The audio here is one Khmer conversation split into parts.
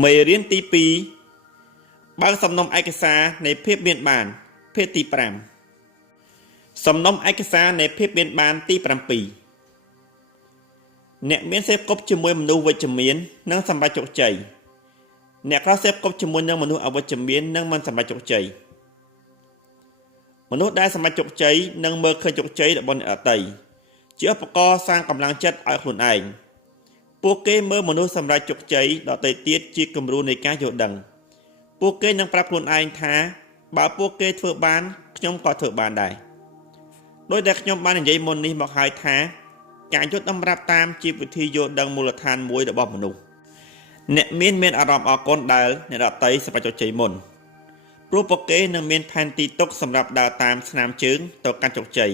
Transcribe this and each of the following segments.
មេរៀនទី2បើកសំណុំឯកសារនៃភាពមានបានភាគទី5សំណុំឯកសារនៃភាពមានបានទី7អ្នកមានសេពគប់ជាមួយមនុស្សវិជ្ជមាននិងសម្រេចជោគជ័យអ្នកក្រសេពគប់ជាមួយនឹងមនុស្សអវិជ្ជមាននិងមិនសម្រេចជោគជ័យមនុស្សដែលសម្រេចជោគជ័យនិងមើលឃើញជោគជ័យរបស់អ្នកដទៃជាឧបករណ៍សាងកម្លាំងចិត្តឲ្យខ្លួនឯងពួកគេមើលមនុស្សសម្រេចជោគជ័យដទៃទៀតជាគំរូនៃការយល់ដឹងពួកគេនឹងប្រាប់ខ្លួនឯងថាបើពួកគេធ្វើបានខ្ញុំក៏ធ្វើបានដែរដោយដែលខ្ញុំបាននិយាយមុននេះមកហើយថាការយល់តម្រាប់តាមជាវិធីយល់ដឹងមូលដ្ឋានមួយរបស់មនុស្សអ្នកមានអារម្មណ៍អរគុណដែលអ្នកដទៃសម្រេចជោគជ័យមុនព្រោះពួកគេនឹងមានផែនទីទុកសម្រាប់ដើរតាមស្នាមជើងទៅកាន់ជោគជ័យ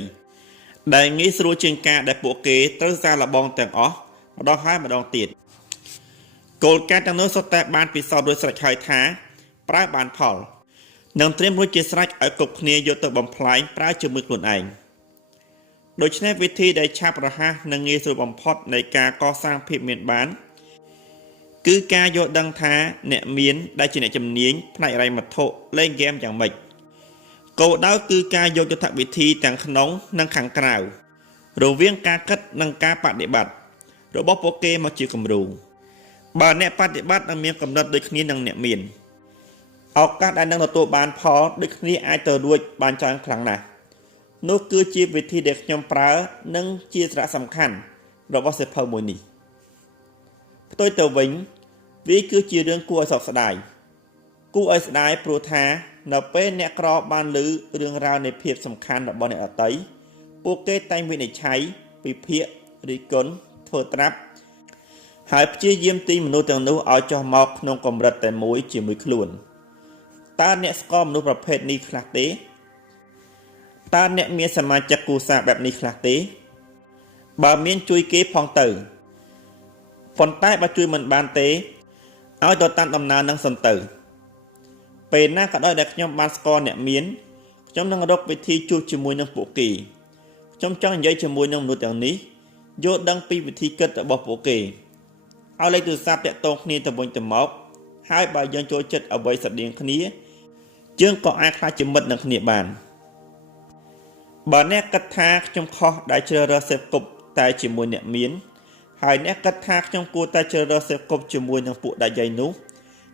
ដែលងាយស្រួលជាងការដែលពួកគេត្រូវសារលបងទាំងអស់ម្ដងហើយម្ដងទៀតគោលការណ៍ទាំងនោះសុទ្ធតែបានពិសោធន៍រួចស្រេចហើយថាប្រើបានផលនឹងត្រៀមរួចជាស្រេចឲ្យគ្រប់គ្នាយកទៅបំផ្លាញប្រើជាមួយខ្លួនឯងដូច្នេះវិធីដែលឆាប់រហ័សនិងងាយស្រួលបំផុតនៃការកសាងភាពមានបានគឺការយល់ដឹងថាអ្នកមានដែលជាអ្នកជំនាញផ្នែកហិរញ្ញវត្ថុលេងហ្គេមយ៉ាងម៉េចគោលដៅគឺការយកយុទ្ធវិធីទាំងក្នុងនិងខាងក្រៅរវាងការគិតនិងការបដិបត្តិរបស់ពួកគេមកជាគំរូបើអ្នកបដិបត្តិនឹងមានកំណត់ដូចគ្នានឹងអ្នកមានឱកាសដែលនឹងទទួលបានផលដូចគ្នាអាចទៅរួចបានច្រើនខ្លាំងណាស់នោះគឺជាវិធីដែលខ្ញុំប្រើនិងជាសារៈសំខាន់របស់សៀវភៅមួយនេះផ្ទុយទៅវិញវាគឺជារឿងគួរឲ្យសោកស្ដាយគួរឲ្យស្ដាយព្រោះថានៅពេលអ្នកក្របានឮរឿងរ៉ាវនៃភាពសំខាន់របស់អ្នកដទៃពួកគេតែងវិនិច្ឆ័យពិភាក្សារិះគន់ធ្វើត្រាប់ហើយព្យាយាមទីមនុស្សទាំងនោះឲ្យចុះមកក្នុងកម្រិតតែមួយជាមួយខ្លួនតើអ្នកស្គាល់មនុស្សប្រភេទនេះខ្លះទេតើអ្នកមានសមាជិកគ្រួសារបែបនេះខ្លះទេបើមានជួយគេផងទៅប៉ុន្តែបើជួយមិនបានទេឲ្យទៅតាមដំណើរនឹងសិនទៅពេលណាក៏ដោយដែលខ្ញុំបានស្គាល់អ្នកមានខ្ញុំនឹងរកវិធីជួបជាមួយនឹងពួកគេខ្ញុំចង់និយាយជាមួយនឹងមនុស្សទាំងនេះយល់ដឹងពីវិធីគិតរបស់ពួកគេឲ្យលេខទូរស័ព្ទតាក់ទងគ្នាទៅវិញទៅមកហើយបើយើងចូលចិត្តអ្វីស្រដៀងគ្នាយើងក៏អាចខ្លាចជាមិត្តនឹងគ្នាបានបើអ្នកគិតថាខ្ញុំខុសដែលជ្រើសរើសសេពគប់តែជាមួយអ្នកមានហើយអ្នកគិតថាខ្ញុំគួរតែជ្រើសរើសសេពគប់ជាមួយនឹងពួកដាច់យាយនោះ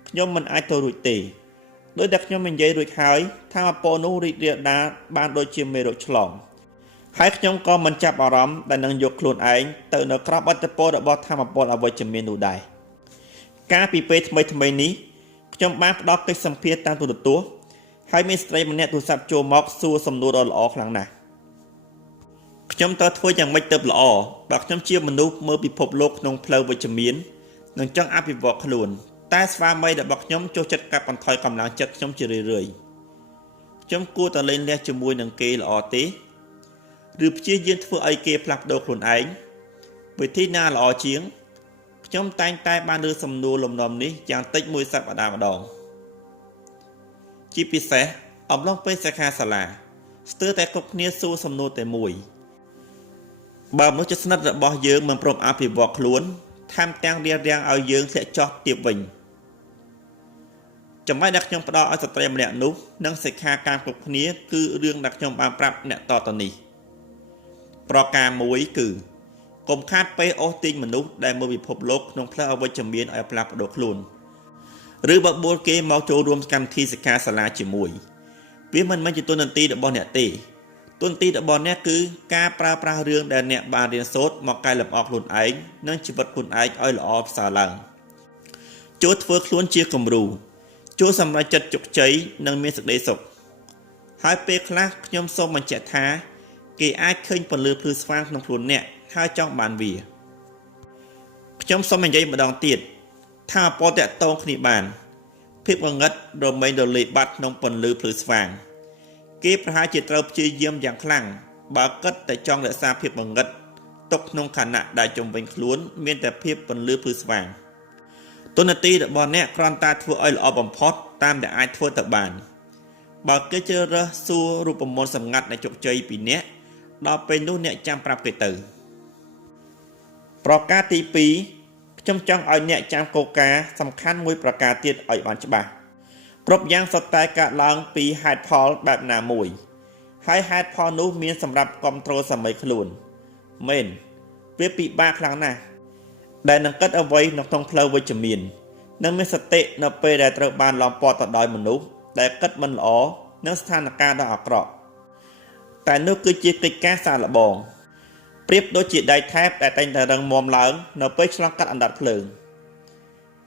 ខ្ញុំមិនអាចទៅរួចទេដោយតែខ្ញុំនិយាយរួចហើយថាអពរនោះរីករាលដាលបានដូចជាមេរោគឆ្លងហើយខ្ញុំក៏មិនចាប់អារម្មណ៍ដែលនឹងយកខ្លួនឯងទៅនៅក្រោមឥទ្ធិពលរបស់ធម្មពលអវិជ្ជមាននោះដែរកាលពីពេលថ្មីនេះខ្ញុំបានផ្ដល់កិច្ចសម្ភារតាមទូរទស្សន៍ហើយមានស្ត្រីម្នាក់ទូរស័ព្ទចូលមកសួរសំណួរដ៏ល្អខ្លាំងណាស់ខ្ញុំត្រូវធ្វើយ៉ាងម៉េចទៅល្អបើខ្ញុំជាមនុស្សមើលពិភពលោកក្នុងផ្លូវវិជ្ជមាននិងចង់អភិវឌ្ឍខ្លួនតែស្វាមីរបស់ខ្ញុំចូលចិត្តកាត់បន្ថយកម្លាំងចិត្តខ្ញុំជារឿយៗខ្ញុំគួរតែលេងលះជាមួយនឹងគេល្អទេឬព្យាយាមធ្វើឲ្យគេផ្លាស់ប្ដូរខ្លួនឯងវិធីណាល្អជាងខ្ញុំតែងតែបានលើសំណួរលំនាំនេះយ៉ាងតិចមួយសប្តាហ៍ម្ដងជាពិសេសអំឡុងពេលសិក្ខាសាលាស្ទើរតែគ្រប់គ្នាសួរសំណួរតែមួយបើមនុស្សជិតស្និទ្ធរបស់យើងមិនព្រមអភិវឌ្ឍខ្លួនថែមទាំងរារាំងឲ្យយើងធ្លាក់ចុះទៀតវិញចំណែកដែលខ្ញុំផ្ដល់ឲ្យស្ត្រីម្នាក់នោះនិងសិក្ខាកាមគ្រប់គ្នាគឺរឿងដែលខ្ញុំបានប្រាប់អ្នកតទៅនេះប្រការមួយគឺកុំខាតពេលអូសទាញមនុស្សដែលមើលពិភពលោកក្នុងផ្លូវអវិជ្ជមានឲ្យផ្លាស់ប្ដូរខ្លួនឬបបួលគេមកចូលរួមកម្មវិធីសិក្ខាសាលាជាមួយវាមិនមែនជាតួនាទីរបស់អ្នកទេតួនាទីរបស់អ្នកគឺការប្រើប្រាស់រឿងដែលអ្នកបានរៀនសូត្រមកកែលម្អខ្លួនឯងនិងជីវិតខ្លួនឯងឲ្យល្អប្រសើរឡើងចូលធ្វើខ្លួនជាគំរូចូលសម្រេចចិត្តជោគជ័យនិងមានសេចក្តីសុខហើយពេលខ្លះខ្ញុំសូមបញ្ជាក់ថាគេអាចឃើញពន្លឺភ្លឺស្វាងក្នុងខ្លួនអ្នកហើយចង់បានវាខ្ញុំសូមនិយាយម្ដងទៀតថាអពរតាក់ទងគ្នាបានភាពងងឹតរមែងរលាយបាត់ក្នុងពន្លឺភ្លឺស្វាងគេប្រហែលជាត្រូវព្យាយាមយ៉ាងខ្លាំងបើគិតតែចង់រក្សាភាពងងឹតទុកក្នុងខណៈដែលជំវិញខ្លួនមានតែភាពពន្លឺភ្លឺស្វាងតួនាទីរបស់អ្នកគ្រាន់តែធ្វើឲ្យល្អបំផុតតាមដែលអាចធ្វើទៅបានបើគេជ្រើសរើសសួររូបមន្តសម្ងាត់នៃជោគជ័យពីអ្នកដល់ពេលនោះអ្នកចាំប្រាប់គេទៅប្រការទី2 ខ្ញុំចង់ឲ្យអ្នកចាំគោលការណ៍សំខាន់មួយប្រការទៀតឲ្យបានច្បាស់គ្រប់យ៉ាងសុទ្ធតែកើតឡើងពីហេតុផលបែបណាមួយហើយហេតុផលនោះមានសម្រាប់គ្រប់គ្រងសម័យខ្លួនមែនវាពិបាកខ្លាំងណាស់ដែលនឹងគិតអ្វីនៅក្នុងផ្លូវវិជ្ជមាននិងមានសតិនៅពេលដែលត្រូវបានឡោមព័ទ្ធទៅដោយមនុស្សដែលគិតមិនល្អនិងស្ថានភាពដ៏អាក្រក់តែនោះគឺជាកិច្ចការសាកល្បងប្រៀបដូចជាដៃថែបដែលតែងតែរឹងមាំឡើងនៅពេលឆ្លងកាត់អណ្ដាតភ្លើង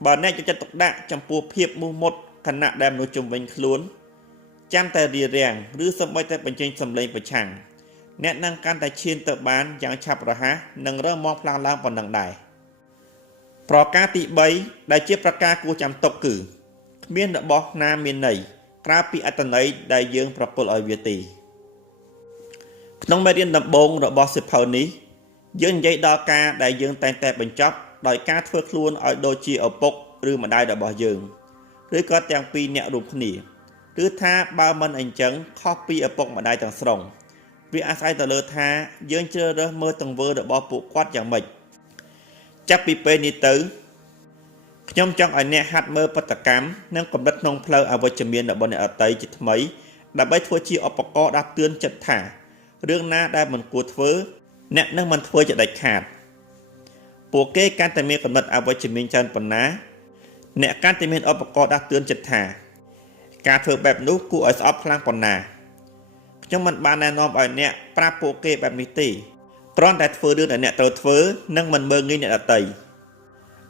បើអ្នកយកចិត្តទុកដាក់ចំពោះភាពមោះមុតខណៈដែលមនុស្សជុំវិញខ្លួនចាំតែរារាំងឬសូម្បីតែបញ្ចេញសម្លេងប្រឆាំងអ្នកនឹងកាន់តែឈានទៅបានយ៉ាងឆាប់រហ័សនិងរឹងមាំខ្លាំងឡើងប៉ុណ្ណឹងដែរប្រការទី3ដែលជាប្រការគួរចាំទុកគឺគ្មានរបស់ណាមានន័យក្រៅពីអត្តន័យដែលយើងប្រគល់ឲ្យវាទេក្នុងមេរៀនដំបូងរបស់សៀវភៅនេះយើងនិយាយដល់ការដែលយើងតែងតែបញ្ចប់ដោយការធ្វើខ្លួនឲ្យដូចជាឪពុកឬម្ដាយរបស់យើងឬក៏ទាំងពីរអ្នករួមគ្នាឬថាបើមិនអញ្ចឹងខុសពីឪពុកម្ដាយទាំងស្រុងវាអាស្រ័យទៅលើថាយើងជ្រើសរើសមើលទង្វើរបស់ពួកគាត់យ៉ាងម៉េចចាប់ពីពេលនេះទៅខ្ញុំចង់ឲ្យអ្នកហាត់មើលបដកម្មនិងកំណត់ក្នុងផ្លូវអវិជ្ជមានរបស់អ្នកអតីតជាថ្មីដើម្បីធ្វើជាឧបករណ៍ដាស់តឿនចិត្តថារឿងណាដែលមិនគួរធ្វើអ្នកនឹងមិនធ្វើជាដាច់ខាតពួកគេកាន់តែមានកំណត់អវិជ្ជមានច្រើនប៉ុណ្ណាអ្នកកាន់តែមានឧបករណ៍ដាស់តឿនចិត្តថាការធ្វើបែបនោះគួរឲ្យស្អប់ខ្លាំងប៉ុណ្ណាខ្ញុំមិនបានណែនាំឲ្យអ្នកប្រាប់ពួកគេបែបនេះទេគ្រាន់តែធ្វើរឿងដែលអ្នកត្រូវធ្វើនិងមិនមើលងាយអ្នកដទៃ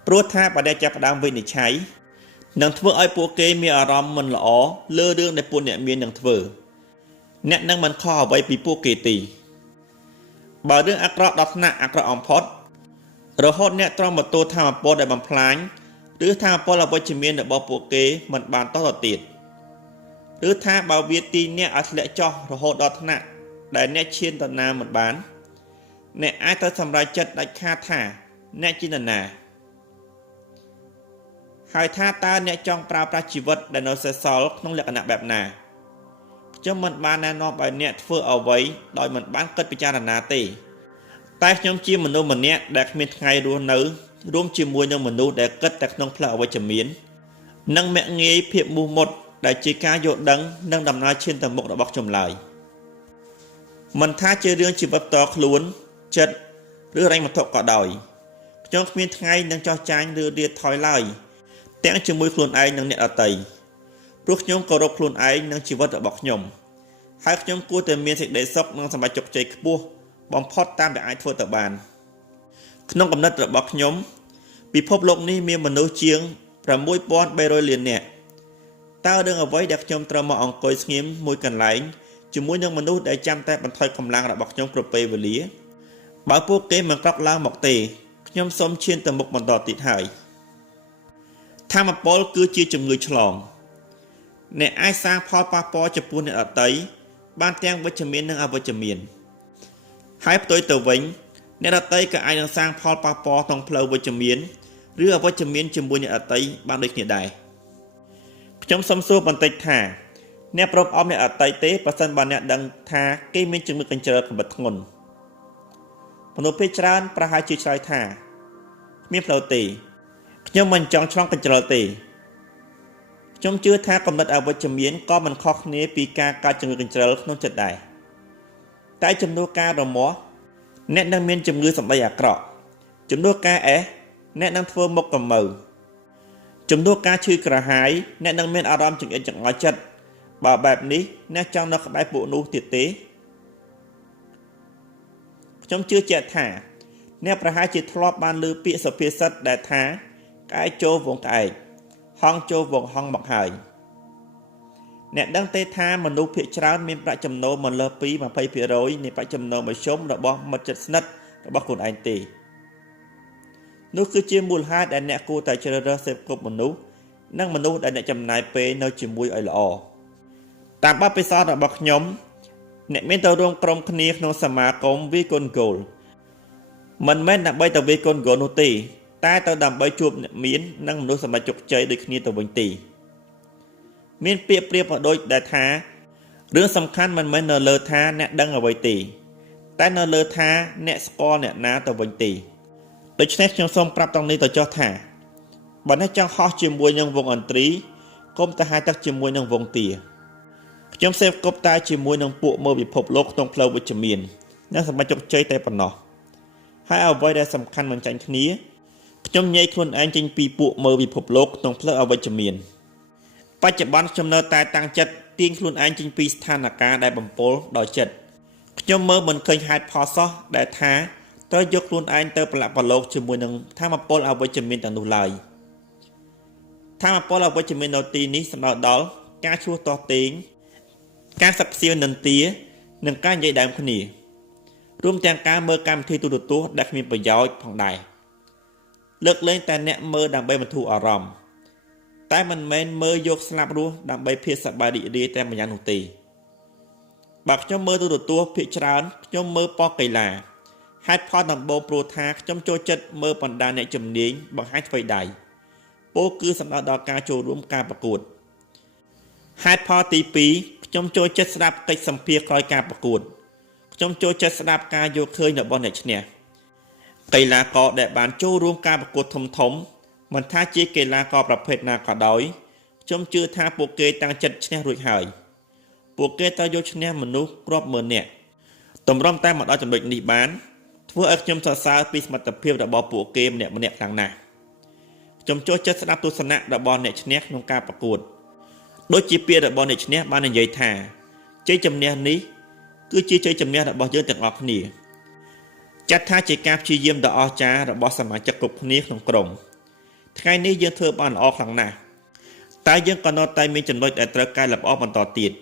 ព្រោះថាបើអ្នកចាប់ផ្ដើមវិនិច្ឆ័យនឹងធ្វើឲ្យពួកគេមានអារម្មណ៍មិនល្អលើរឿងដែលពួកអ្នកមាននឹងធ្វើអ្នកនឹងមិនខុសអ្វីពីពួកគេទេបើរឿងអាក្រក់ដល់ថ្នាក់អាក្រក់បំផុតរហូតអ្នកទ្រាំបន្ទោថាមពលដែលបំផ្លាញឬថាមពលអវិជ្ជមានរបស់ពួកគេមិនបានតទៅទៀតឬថាបើវាទីអ្នកឲ្យធ្លាក់ចុះរហូតដល់ថ្នាក់ដែលអ្នកឈានទៅណាមិនបានអ្នកអាចទៅសម្រេចចិត្តដាច់ខាតថាអ្នកជានរណាហើយថាតើអ្នកចង់ប្រើប្រាស់ជីវិតដែលនៅសេសសល់ក្នុងលក្ខណៈបែបណាខ្ញុំមិនបានណែនាំឲ្យអ្នកធ្វើអ្វីដោយមិនបានគិតពិចារណាទេតែខ្ញុំជាមនុស្សម្នាក់ដែលគ្មានថ្ងៃរស់នៅរួមជាមួយនឹងមនុស្សដែលគិតតែក្នុងផ្លូវអវិជ្ជមាននិងមាក់ងាយភាពមោះមុតដែលជាការយល់ដឹងនិងដំណើរឈានទៅមុខរបស់ខ្ញុំឡើយមិនថាជារឿងជីវិតផ្ទាល់ខ្លួនចិត្តឬរែងវត្ថុក៏ដោយខ្ញុំគ្មានថ្ងៃនឹងចោះចាញ់ឬរៀតថយឡើយទាំងជាមួយខ្លួនឯងនិងអ្នកដទៃព្រោះខ្ញុំគោរពខ្លួនឯងនិងជីវិតរបស់ខ្ញុំហើយខ្ញុំគួរតែមានសេចក្តីសុខនិងសម្រេចជោគជ័យខ្ពស់បំផុតតាមដែលអាចធ្វើទៅបានក្នុងកំណត់របស់ខ្ញុំពិភពលោកនេះមានមនុស្សជាង 6,300 លាននាក់តើរឿងអ្វីដែលខ្ញុំត្រូវមកអង្គុយស្ងៀមមួយកន្លែងជាមួយនឹងមនុស្សដែលចាំតែបន្ថយកម្លាំងរបស់ខ្ញុំគ្រប់ពេលវេលាបើពួកគេមិនក្រោកឡើងមកទេខ្ញុំសូមឈានទៅមុខបន្តទៀតហើយថាមពលគឺជាជំងឺឆ្លងអ្នកអាចសាងផលប៉ះពាល់ចំពោះអ្នកដទៃបានទាំងវិជ្ជមាននិងអវិជ្ជមានហើយផ្ទុយទៅវិញអ្នកដទៃក៏អាចនឹងសាងផលប៉ះពាល់ក្នុងផ្លូវវិជ្ជមានឬអវិជ្ជមានជាមួយអ្នកដទៃបានដូចគ្នាដែរខ្ញុំសូមសួរបន្តិចថាអ្នកប្រមអប់អ្នកដទៃទេបើសិនបើអ្នកដឹងថាគេមានជំងឺកញ្ជ្រឹលកម្រិតធ្ងន់មនុស្សភាគច្រើនប្រហែលជាឆ្លើយថាគ្មានផ្លូវទេខ្ញុំមិនចង់ឆ្លងកញ្ជ្រឹលទេខ្ញុំជឿថាកំណត់អវិជ្ជមានក៏មិនខុសគ្នាពីការកើតជំងឺកញ្ជ្រឹលក្នុងចិត្តដែរតែចំនួនការរមាស់អ្នកនឹងមានជំងឺសម្ដីអាក្រក់ចំនួនការអេសអ្នកនឹងធ្វើមុខកម្មៅចំនួនការឈឺក្រហាយអ្នកនឹងមានអារម្មណ៍ចង្អៀតចង្អល់ចិត្តបើបែបនេះអ្នកចង់នៅក្បែរពួកនោះទៀតទេខ្ញុំជឿជាក់ថាអ្នកប្រហែលជាធ្លាប់បានឮពាក្យសុភាសិតដែលថាក្អែកចូលវងក្អែកហង្សចូលវងហង្សមកហើយអ្នកដឹងទេថាមនុស្សភាគច្រើនមានប្រាក់ចំណូលមិនលើសពី 20% នៃប្រាក់ចំណូលមធ្យមរបស់មិត្តជិតស្និទ្ធរបស់ខ្លួនឯងទេនោះគឺជាមូលហេតុដែលអ្នកគួរតែជ្រើសរើសសេពគប់មនុស្សនិងមនុស្សដែលអ្នកចំណាយពេលនៅជាមួយឲ្យល្អតាមបទពិសោធន៍របស់ខ្ញុំអ្នកមានទៅរួមក្រុមគ្នាក្នុងសមាគមវាយកូនគោលមិនមែនដើម្បីទៅវាយកូនគោលនោះទេតែទៅដើម្បីជួបអ្នកមាននិងមនុស្សសម្រាប់ជោគជ័យដូចគ្នាទៅវិញទេមានពាក្យប្រៀបមកដូចដែលថារឿងសំខាន់មិនមែននៅលើថាអ្នកដឹងអ្វីទេតែនៅលើថាអ្នកស្គាល់អ្នកណាទៅវិញទេ ដូច្នេះខ្ញុំសូមប្រាប់ទាំងនេះទៅចុះថាបើអ្នកចង់ហោះជាមួយនឹងវងអន្ត្រីកុំទៅហែកទឹកជាមួយនឹងវងទាខ្ញុំសេពគប់តែជាមួយនឹងពួកមើលពិភពលោកក្នុងផ្លូវវិជ្ជមាននិងសម្បត្តិជោគជ័យតែប៉ុណ្ណោះហើយអ្វីដែលសំខាន់មិនចាញ់គ្នាខ្ញុំញែកខ្លួនឯងចេញពីពួកមើលពិភពលោកក្នុងផ្លូវអវិជ្ជមានបច្ចុប្បន្នខ្ញុំនៅតែតាំងចិត្តទាញខ្លួនឯងចេញពីស្ថានភាពដែលបំពុលដោយចិត្តខ្ញុំមើលមិនឃើញហេតុផលសោះដែលថាត្រូវយកខ្លួនឯងទៅប្រឡាក់ប្រឡូកជាមួយនឹងធម៌ពលអវិជ្ជមានទាំងនោះឡើយធម៌ពលអវិជ្ជមាននៅទីនេះសំដៅដល់ការឈ្លោះតោះតេងការសឹកសៀវនិន្ទានិងការនិយាយដើមគ្នារួមទាំងការមើលកម្មវិធីទូរទស្សន៍ដែលគ្មានប្រយោជន៍ផងដែរលើកលែងតែអ្នកមើលដើម្បីបន្ធូរអារម្មណ៍តែមិនមែនមើលយកស្លាប់រស់ដើម្បីភាពសប្បាយរីករាយតែម្យ៉ាងនោះទេបើខ្ញុំមើលទូរទស្សន៍ភាគច្រើនខ្ញុំមើលប៉ុស្តិ៍កីឡាហេតុផលដំបូងព្រោះថាខ្ញុំចូលចិត្តមើលបណ្ដាអ្នកជំនាញបង្ហាញថ្វីដៃពោលគឺសំដៅដល់ការចូលរួមការប្រកួតហេតុផលទី2ខ្ញុំចូលចិត្តស្ដាប់កិច្ចសម្ភាសន៍ក្រោយការប្រកួតខ្ញុំចូលចិត្តស្ដាប់ការយល់ឃើញរបស់អ្នកឈ្នះកីឡាករដែលបានចូលរួមការប្រកួតធំមិនថាជាកីឡាករប្រភេទណាក៏ដោយខ្ញុំជឿថាពួកគេតាំងចិត្តឈ្នះរួចហើយពួកគេត្រូវយកឈ្នះមនុស្សរាប់ម៉ឺននាក់តម្រុំតែមកដល់ចំណុចនេះបានធ្វើឲ្យខ្ញុំសរសើរពីសមត្ថភាពរបស់ពួកគេម្នាក់ៗខ្លាំងណាស់ខ្ញុំចូលចិត្តស្ដាប់ទស្សនៈរបស់អ្នកឈ្នះក្នុងការប្រកួតដូចជាពាក្យរបស់អ្នកឈ្នះបាននិយាយថាជ័យជំនះនេះគឺជាជ័យជំនះរបស់យើងទាំងអស់គ្នាចាត់ថាជាការព្យាយាមដ៏អស្ចារ្យរបស់សមាជិកគ្រប់គ្នាក្នុងក្រុមថ្ងៃនេះយើងធ្វើបានល្អខ្លាំងណាស់តែយើងក៏នៅតែមានចំណុចដែលត្រូវកែលម្អបន្តទៀត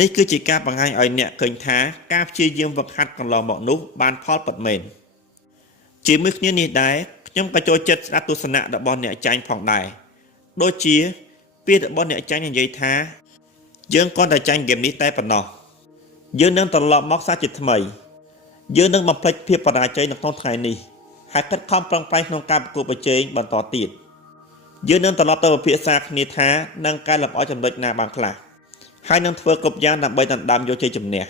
នេះគឺជាការបង្ហាញឲ្យអ្នកឃើញថាការព្យាយាមវឹកហាត់កន្លងមកនោះបានផលពិតមែនជាមួយគ្នានេះដែរខ្ញុំក៏ចូលចិត្តស្ដាប់ទស្សនៈរបស់អ្នកចាញ់ផងដែរដូចជាពាក្យរបស់អ្នកចាញ់និយាយថាយើងគ្រាន់តែចាញ់ហ្គេមនេះតែប៉ុណ្ណោះយើងនឹងត្រឡប់មកសាជាថ្មីយើងនឹងបំភ្លេចភាពបរាជ័យនៅក្នុងថ្ងៃនេះហើយខិតខំប្រឹងប្រែងក្នុងការប្រកួតប្រជែងបន្តទៀតយើងនឹងត្រឡប់ទៅពិភាក្សាគ្នាថានឹងកែលម្អចំណុចណាបានខ្លះហើយនឹងធ្វើគ្រប់យ៉ាងដើម្បីដណ្ដើមយកជ័យជំនះ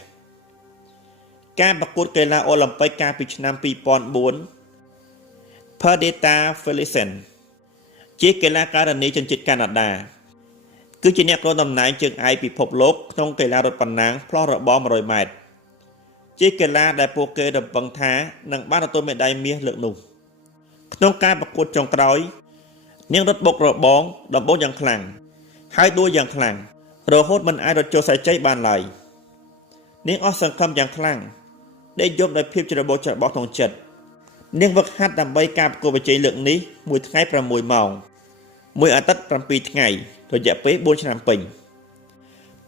ការប្រកួតកីឡាអូឡ িম্প ិកកាលពីឆ្នាំ2004 Perdita Felicen ជាកីឡាការិនីជនជាតិកាណាដាគឺជាអ្នកគ្រប់តំណែងជើងឯកពិភពលោកក្នុងកីឡារត់ប៉ុណ្ណាងផ្លោះរបរ100ម៉ែត្រជាកីឡាដែលពួកគេរំពឹងថានឹងបានទទួលមេដាយមាសលើកនោះក្នុងការប្រកួតចុងក្រោយនាងរត់បុករបងដំបូងយ៉ាងខ្លាំងហើយដួលយ៉ាងខ្លាំងរហូតមិនអាចរត់ចូលខ្សែជ័យបានឡើយនាងអស់សង្ឃឹមយ៉ាងខ្លាំងដេកយំដោយភាពច្របូកច្របល់ក្នុងចិត្តនាងវឹកហាត់ដើម្បីការប្រកួតប្រជែងលើកនេះមួយថ្ងៃ6ម៉ោងមួយអាទិត្យ7ថ្ងៃរយៈពេល4ឆ្នាំពេញ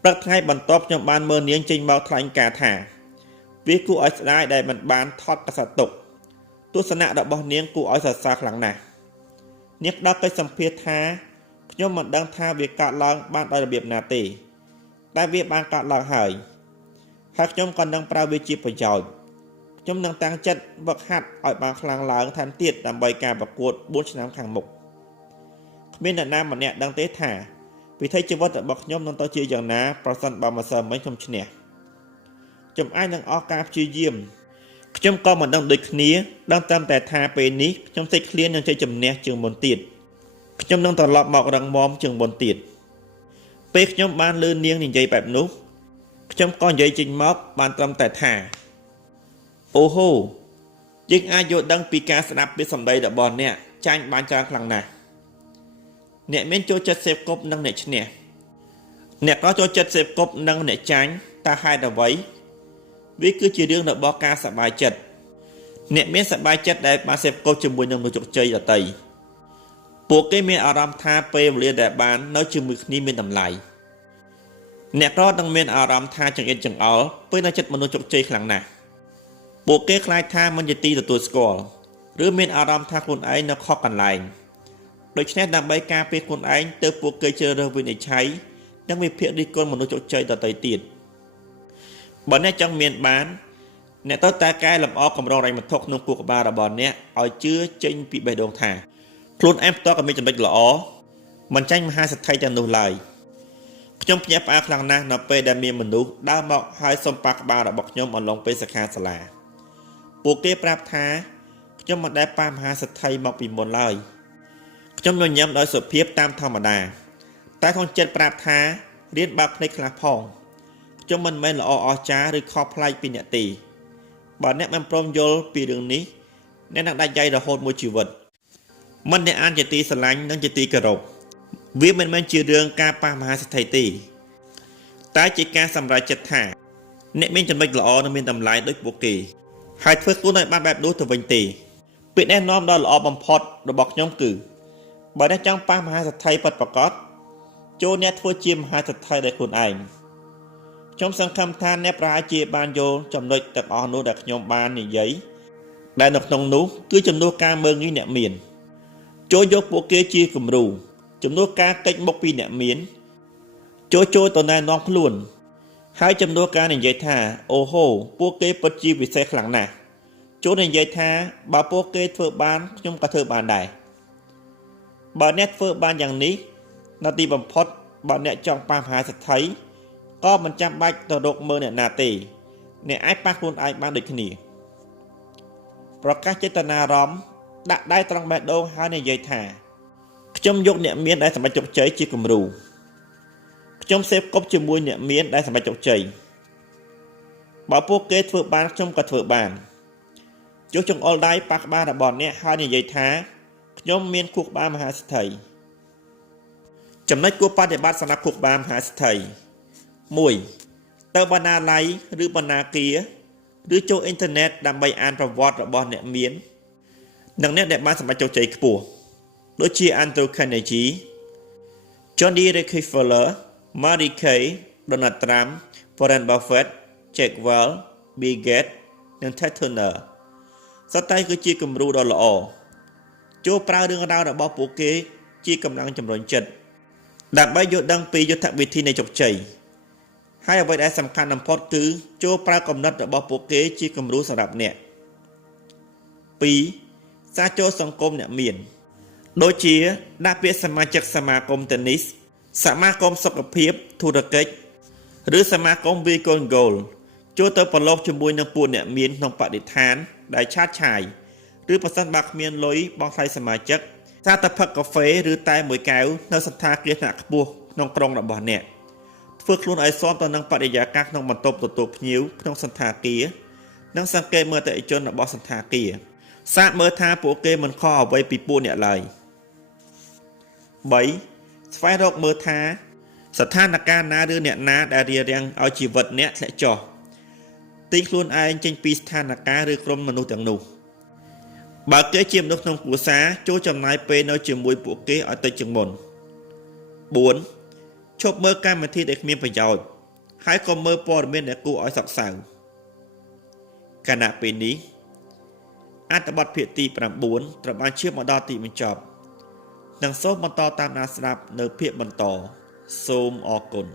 ព្រឹកថ្ងៃបន្ទាប់ខ្ញុំបានមើលនាងចេញមកថ្លែងការណ៍ថាវាគួរឲ្យស្ដាយដែលមិនបានថតកាសែតទុកទស្សនៈរបស់នាងគួរឲ្យសរសើរខ្លាំងណាស់នាងផ្ដល់កិច្ចសម្ភាសន៍ថាខ្ញុំមិនដឹងថាវាកើតឡើងបានដោយរបៀបណាទេតែវាបានកើតឡើងហើយខ្ញុំក៏នឹងប្រើវាជាប្រយោជន៍ខ្ញុំនឹងតាំងចិត្តវឹកហាត់ឲ្យបានខ្លាំងឡើងថែមទៀតដើម្បីការប្រកួត4ឆ្នាំខាងមុខគ្មានអ្នកណាម្នាក់ដឹងទេថាវិធីជីវិតរបស់ខ្ញុំនឹងទៅជាយ៉ាងណាប្រសិនបើម្សិលមិញខ្ញុំឈ្នះខ្ញុំអាចនឹងអស់ការព្យាយាមខ្ញុំក៏មិនដឹងដូចគ្នាដឹងត្រឹមតែថាពេលនេះខ្ញុំសេចក្លៀននឹងជ័យជំនះជាងមុនទៀតខ្ញុំនឹងត្រឡប់មករឹងមាំជាងមុនទៀតពេលខ្ញុំបានលឺនាងនិយាយបែបនោះខ្ញុំក៏និយាយចេញមកបានត្រឹមតែថាអូហូយើងអាចយល់ដឹងពីការស្ដាប់ពាក្យសម្ដីរបស់អ្នកចាញ់បានច្រើនខ្លាំងណាស់អ្នកមានចូលចិត្តសេពគប់នឹងអ្នកឈ្នះអ្នកក៏ចូលចិត្តសេពគប់នឹងអ្នកចាញ់តើហេតុអ្វីវាគឺជារឿងរបស់ការសប្បាយចិត្តអ្នកមានសប្បាយចិត្តដែលបានសេពគប់ជាមួយនឹងមនុស្សជោគជ័យដទៃពួកគេមានអារម្មណ៍ថាពេលវេលាដែលបាននៅជាមួយគ្នាមានតម្លៃអ្នកក៏នឹងមានអារម្មណ៍ថាចង្អៀតចង្អល់ពេលនៅចិត្តមនុស្សជោគជ័យខ្លាំងណាស់ពួកគេខ្លាចថាមិនជាទីទទួលស្គាល់ឬមានអារម្មណ៍ថាខ្លួនឯងនៅខុសកន្លែងដូច្នេះដើម្បីការពារខ្លួនឯងទើបពួកគេជ្រើសរើសវិនិច្ឆ័យនិងវិភាគរិះគន់មនុស្សជោគជ័យដទៃទៀតបើអ្នកចង់មានបានអ្នកត្រូវតែកែលម្អកម្រងរ៉ែងវត្ថុក្នុងពោះក្បាលរបស់អ្នកឲ្យជឿចេញពីបេះដូងថាខ្លួនឯងផ្ទាល់ក៏មានចំណុចល្អមិនចាញ់មហាសេដ្ឋីទាំងនោះឡើយខ្ញុំភ្ញាក់ផ្អើលខ្លាំងណាស់នៅពេលដែលមានមនុស្សដើរមកហើយសុំប៉ះក្បាលរបស់ខ្ញុំអំឡុងពេលសិក្ខាសាលាពួកគេប្រាប់ថា ខ្ញុំមិនដែលប៉ាមហាសិទ្ធិមកពីមុនឡើយខ្ញុំញញឹមដោយសុភាពតាមធម្មតាតែក្នុងចិត្តប្រាប់ថារៀនបើកភ្នែកខ្លះផងខ្ញុំមិនមែនល្អអស្ចារ្យឬខុសប្លែកពីអ្នកទេបើអ្នកមិនព្រមយល់ពីរឿងនេះអ្នកនឹងដាច់ដៃរហូតមួយជីវិតមិនអ្នកអានជាទីស្រឡាញ់និងជាទីគោរពវាមិនមែនជារឿងការប៉ះមហាសិទ្ធិទេតែជាការសម្រេចចិត្តថាអ្នកមានចំណុចល្អនិងមានតម្លៃដូចពួកគេហើយធ្វើខ្លួនឲ្យបានបែបនោះទៅវិញទេពាក្យណែនាំដ៏ល្អបំផុតរបស់ខ្ញុំគឺបើអ្នកចង់ប៉ះមហាសិទ្ធិពិតប្រាកដចូលអ្នកធ្វើជាមហាសិទ្ធិដោយខ្លួនឯងខ្ញុំសង្ឃឹមថាអ្នកប្រហែលជាបានយល់ចំណុចទាំងអស់នោះដែលខ្ញុំបាននិយាយដែលនៅក្នុងនោះគឺចំនួនការមើលងាយអ្នកមានចូលយកពួកគេជាគំរូចំនួនការកិច្ចមុខពីអ្នកមានចូលទៅណែនាំខ្លួនហើយចំនួនការនិយាយថាអូហូពួកគេពិតជាពិសេសខ្លាំងណាស់ចូលនិយាយថាបើពួកគេធ្វើបានខ្ញុំក៏ធ្វើបានដែរបើអ្នកធ្វើបានយ៉ាងនេះនៅទីបំផុតបើអ្នកចង់ប៉ះមហាសិទ្ធិក៏មិនចាំបាច់ទៅរកមើលអ្នកណាទេអ្នកអាចប៉ះខ្លួនឯងបានដូចគ្នាប្រកាសចេតនារំដាក់ដៃត្រង់បេះដូងហើយនិយាយថាខ្ញុំយកអ្នកមានដែលសម្រេចជោគជ័យជាគំរូខ្ញុំសេពគប់ជាមួយអ្នកមានដែលសម្រេចជោគជ័យបើពួកគេធ្វើបានខ្ញុំក៏ធ្វើបានយកចង្អុលដៃប៉ះក្បាលរបស់អ្នកហើយនិយាយថាខ្ញុំមានខួរក្បាលមហាសិទ្ធិចំណុចគួរបប្រតិបត្តិសម្រាប់ខួរក្បាលមហាសិទ្ធិ 1. ទៅបណ្ណាល័យឬបណ្ណាគារឬចូលអ៊ីនធឺណិតដើម្បីអានប្រវត្តិរបស់អ្នកមាននិងអ្នកដែលបានសម្រេចជោគជ័យខ្ពស់ដូចជា Andrew Carnegie, John D. Rockefeller, Marie Kay, Donald Trump, Warren Buffett, Jack Welch, Bill Gates និង Ted Turner សុទ្ធតែគឺជាគំរូដ៏ល្អចូលប្រើរឿងរ៉ាវរបស់ពួកគេជាកម្លាំងជំរុញចិត្តដើម្បីយល់ដឹងពីយុទ្ធវិធីនៃជោគជ័យហើយអ្វីដែលសំខាន់បំផុតគឺចូលប្រើគំនិតរបស់ពួកគេជាគំរូសម្រាប់អ្នក 2. សារចូលសង្គមអ្នកមានដូចជាដាក់ពាក្យសមាជិកសមាគមតេនីសសមាគមសុខភាពធុរកិច្ចឬសមាគមវាយកូនហ្គោលចូលទៅប្រឡូកជាមួយនឹងពួកអ្នកមានក្នុងបរិស្ថានដែលឆាតឆាយឬប្រសិនបើគ្មានលុយបង់ថ្លៃសមាជិកសារទៅផឹកកាហ្វេឬតែមួយកែវនៅសណ្ឋាគារថ្នាក់ខ្ពស់ក្នុងក្រុងរបស់អ្នកធ្វើខ្លួនឲ្យសមទៅនឹងបរិយាកាសក្នុងបន្ទប់ទទួលភ្ញៀវក្នុងសណ្ឋាគារនិងសង្កេតមើលអតិថិជនរបស់សណ្ឋាគារសាកមើលថាពួកគេមិនខុសអ្វីពីពួកអ្នកឡើយ 3. ស្វែងរកមើលថាស្ថានភាពណាឬអ្នកណាដែលរារាំងឲ្យជីវិតអ្នកធ្លាក់ចុះទីខ្លួនឯងចេញពីស្ថានភាពឬក្រុមមនុស្សទាំងនោះបើគេជាមនុស្សក្នុងគ្រួសារចូលចំណាយពេលនៅជាមួយពួកគេឲ្យតិចជាងមុន 4. ឈប់មើលកម្មវិធីដែលគ្មានប្រយោជន៍ហើយក៏មើលព័ត៌មានដែលគួរឲ្យសោកសៅខណៈពេលនេះអត្ថបទភាគទី9ត្រូវបានឈានមកដល់ទីបញ្ចប់និងសូមបន្តតាមដានស្ដាប់នៅភាគបន្តសូមអរគុណ